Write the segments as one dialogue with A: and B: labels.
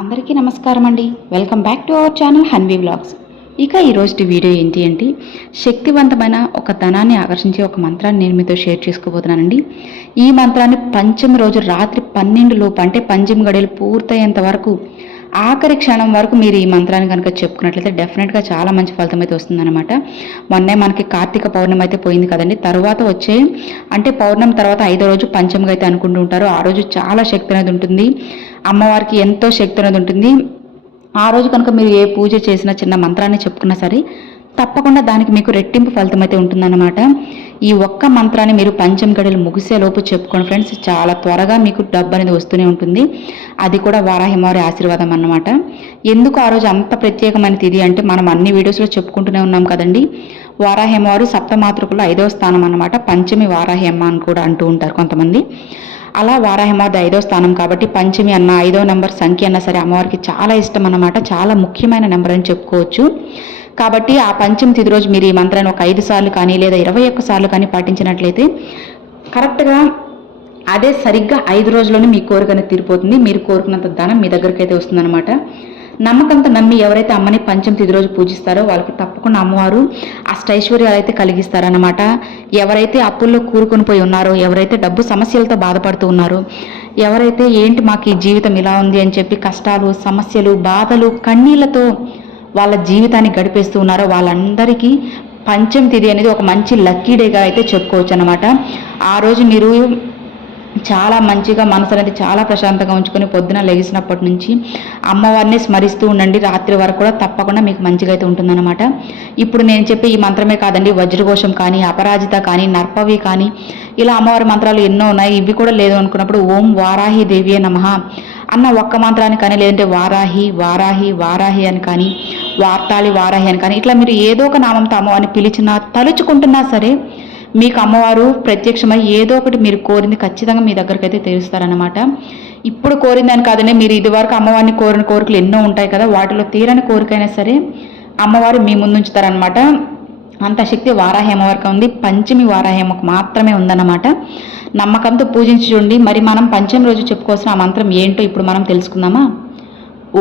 A: అందరికీ నమస్కారం అండి welcome back to our channel Hanvi blogs ఇక ఈరోజు వీడియో ఏంటి అంటే శక్తివంతమైన ఒక ధనాన్ని ఆకర్షించే ఒక మంత్రాన్ని నేను మీతో షేర్ చేసుకోబోతున్నానండి. ఈ మంత్రాన్ని పంచమి రోజు రాత్రి పన్నెండు లోపు అంటే పంచమి గడియలు పూర్తయ్యేంత వరకు ఆఖరి క్షణం వరకు మీరు ఈ మంత్రాన్ని కనుక చెప్పుకున్నట్లయితే డెఫినెట్గా చాలా మంచి ఫలితం అయితే వస్తుందన్నమాట. మొన్నే మనకి కార్తీక పౌర్ణమి అయితే పోయింది కదండి. తర్వాత వచ్చే అంటే పౌర్ణమి తర్వాత ఐదో రోజు పంచమిగా అయితే అనుకుంటూ ఉంటారు. ఆ రోజు చాలా శక్తి అనేది ఉంటుంది. అమ్మవారికి ఎంతో శక్తి అనేది ఉంటుంది. ఆ రోజు కనుక మీరు ఏ పూజ చేసినా చిన్న మంత్రాన్ని చెప్పుకున్నా సరే తప్పకుండా దానికి మీకు రెట్టింపు ఫలితం అయితే ఉంటుందన్నమాట. ఈ ఒక్క మంత్రాన్ని మీరు పంచం గడిలు ముగిసేలోపు చెప్పుకోండి ఫ్రెండ్స్. చాలా త్వరగా మీకు డబ్బు అనేది వస్తూనే ఉంటుంది. అది కూడా వారాహిమవారి ఆశీర్వాదం అన్నమాట. ఎందుకు ఆ రోజు అంత ప్రత్యేకమైన తిది అంటే మనం అన్ని వీడియోస్లో చెప్పుకుంటూనే ఉన్నాం కదండి. వారాహిమవారు సప్తమాతృకులు ఐదవ స్థానం అన్నమాట. పంచమి వారాహిమ్మ అని కూడా అంటూ ఉంటారు కొంతమంది. అలా వారాహిమాది ఐదో స్థానం కాబట్టి పంచమి అన్న ఐదో నెంబర్ సంఖ్య అన్న సరే అమ్మవారికి చాలా ఇష్టం అన్నమాట. చాలా ముఖ్యమైన నెంబర్ అని చెప్పుకోవచ్చు. కాబట్టి ఆ పంచమి తిది రోజు మీరు ఈ మంత్రాన్ని ఒక ఐదు సార్లు కానీ లేదా ఇరవై ఒక్క సార్లు కానీ పాటించినట్లయితే కరెక్ట్గా అదే సరిగ్గా ఐదు రోజుల్లోనే మీ కోరిక అనేది తీరిపోతుంది. మీరు కోరుకున్నంత ధనం మీ దగ్గరికి అయితే వస్తుందన్నమాట. నమ్మకంతో నమ్మి ఎవరైతే అమ్మని పంచం తిది రోజు పూజిస్తారో వాళ్ళకి తప్పకుండా అమ్మవారు అష్టైశ్వర్యాలు అయితే కలిగిస్తారనమాట ఎవరైతే అప్పుల్లో కూరుకొని పోయి ఉన్నారో ఎవరైతే డబ్బు సమస్యలతో బాధపడుతూ ఉన్నారో ఎవరైతే ఏంటి మాకు ఈ జీవితం ఇలా ఉంది అని చెప్పి కష్టాలు సమస్యలు బాధలు కన్నీళ్ళతో వాళ్ళ జీవితాన్ని గడిపేస్తూ ఉన్నారో వాళ్ళందరికీ పంచం తిథి అనేది ఒక మంచి లక్కీ డేగా అయితే చెప్పుకోవచ్చు అనమాట ఆ రోజు మీరు చాలా మంచిగా మనసు అనేది చాలా ప్రశాంతంగా ఉంచుకొని పొద్దున లెగిసినప్పటి నుంచి అమ్మవారిని స్మరిస్తూ ఉండండి. రాత్రి వరకు కూడా తప్పకుండా మీకు మంచిగా అయితే ఉంటుందన్నమాట. ఇప్పుడు నేను చెప్పే ఈ మంత్రమే కాదండి వజ్రఘోషం కానీ అపరాజిత కానీ నర్పవి కానీ ఇలా అమ్మవారి మంత్రాలు ఎన్నో ఉన్నాయి. ఇవి కూడా లేదు అనుకున్నప్పుడు ఓం వారాహి దేవియే నమ అన్న ఒక్క మంత్రాన్ని కానీ లేదంటే వారాహి వారాహి వారాహి అని కానీ వార్తాళి వారాహి అని కానీ ఇట్లా మీరు ఏదో ఒక నామంతో అమ్మవారిని పిలిచినా తలుచుకుంటున్నా సరే మీకు అమ్మవారు ప్రత్యక్షమై ఏదో ఒకటి మీరు కోరింది ఖచ్చితంగా మీ దగ్గరికి అయితే తీరుస్తారనమాట ఇప్పుడు కోరిందని కాదనే మీరు ఇదివరకు అమ్మవారిని కోరిన కోరికలు ఎన్నో ఉంటాయి కదా వాటిలో తీరని కోరికైనా సరే అమ్మవారు మీ ముందు ఉంచుతారనమాట అంత శక్తి వారాహి అమ్మవారికి ఉంది పంచమి వారాహి అమ్మకు మాత్రమే ఉందన్నమాట. నమ్మకంతో పూజించి చూడండి మరి మనం పంచమి రోజు చెప్పుకోవాల్సిన ఆ మంత్రం ఏంటో ఇప్పుడు మనం తెలుసుకుందామా?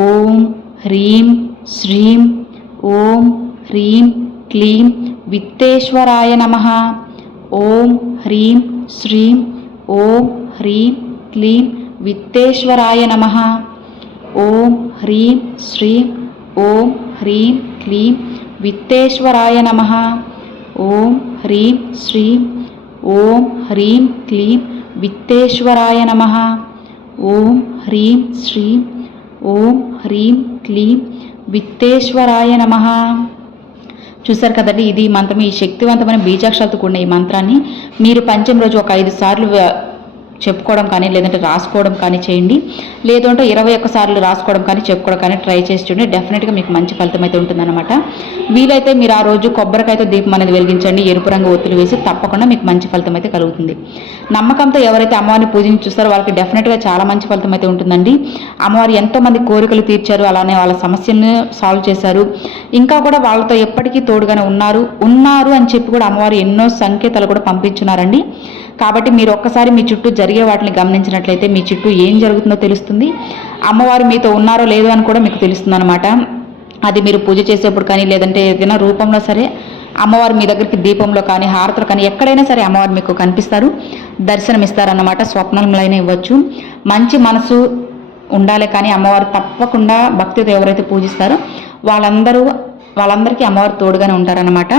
A: ఓం హ్రీం శ్రీం ఓం హ్రీం క్లీం విత్తేశ్వరాయ నమః. ఓం హ్రీం శ్రీం ఓం హ్రీం క్లీం విత్తేశ్వరాయ నమ ఓం హ్రీం శ్రీం ఓం హ్రీం క్లీం విత్తేశ్వరాయ నమ ఓం హ్రీం శ్రీం ఓం హ్రీం క్లీం విత్తేశ్వరాయ నమ ఓం హ్రీం శ్రీం ఓం హ్రీం క్లీం విత్తేశ్వరాయ నమ చూసారు కదండి ఇది మంత్రం ఈ శక్తివంతమైన బీజాక్షరాలతో కూడిన ఈ మంత్రాన్ని మీరు పంచం రోజు ఒక ఐదు సార్లు చెప్పుకోవడం కానీ లేదంటే రాసుకోవడం కానీ చేయండి. లేదంటే ఇరవై ఒక్కసార్లు రాసుకోవడం కానీ చెప్పుకోవడం కానీ ట్రై చేసి చూడండి. డెఫినెట్గా మీకు మంచి ఫలితం అయితే ఉంటుందన్నమాట. వీలైతే మీరు ఆ రోజు కొబ్బరికాయతో దీపం అనేది వెలిగించండి. ఎరుపు రంగు ఒత్తులు వేసి తప్పకుండా మీకు మంచి ఫలితం అయితే కలుగుతుంది. నమ్మకంతో ఎవరైతే అమ్మవారిని పూజించి చూస్తారో వాళ్ళకి డెఫినెట్గా చాలా మంచి ఫలితం అయితే ఉంటుందండి. అమ్మవారు ఎంతో మంది కోరికలు తీర్చారు. అలానే వాళ్ళ సమస్యలను సాల్వ్ చేశారు. ఇంకా కూడా వాళ్ళతో ఎప్పటికీ తోడుగానే ఉన్నారు. ఉన్నారు అని చెప్పి కూడా అమ్మవారు ఎన్నో సంకేతాలు కూడా పంపించున్నారండి. కాబట్టి మీరు ఒక్కసారి మీ చుట్టూ జరిగే వాటిని గమనించినట్లయితే మీ చుట్టూ ఏం జరుగుతుందో తెలుస్తుంది. అమ్మవారు మీతో ఉన్నారో లేదో అని కూడా మీకు తెలుస్తుంది అనమాట అది మీరు పూజ చేసేప్పుడు కానీ లేదంటే ఏదైనా రూపంలో సరే అమ్మవారు మీ దగ్గరికి దీపంలో కానీ హారతులు కానీ ఎక్కడైనా సరే అమ్మవారు మీకు కనిపిస్తారు. దర్శనం ఇస్తారన్నమాట. ఇవ్వచ్చు. మంచి మనసు ఉండాలి కానీ అమ్మవారు తప్పకుండా భక్తితో ఎవరైతే పూజిస్తారో వాళ్ళందరూ వాళ్ళందరికీ అమ్మవారు తోడుగానే ఉంటారనమాట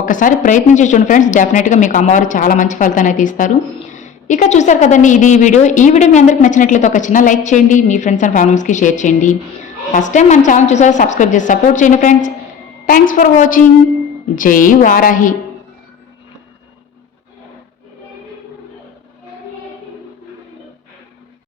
A: ఒక్కసారి ప్రయత్నించి చూడండి ఫ్రెండ్స్ డెఫినెట్గా మీకు అమ్మవారు చాలా మంచి ఫలితాన్ని అయితే ఇస్తారు. ఇక చూసారు కదండి ఇది ఈ వీడియో. ఈ వీడియో మీ అందరికి నచ్చినట్లయితే ఒక చిన్న లైక్ చేయండి మీ ఫ్రెండ్స్ అండ్ ఫ్యామిలీస్కి షేర్ చేయండి. ఫస్ట్ టైం మన ఛానల్ చూసారో సబ్స్క్రైబ్ చేసి సపోర్ట్ చేయండి ఫ్రెండ్స్ థ్యాంక్స్ ఫర్ వాచింగ్ జై వారాహి.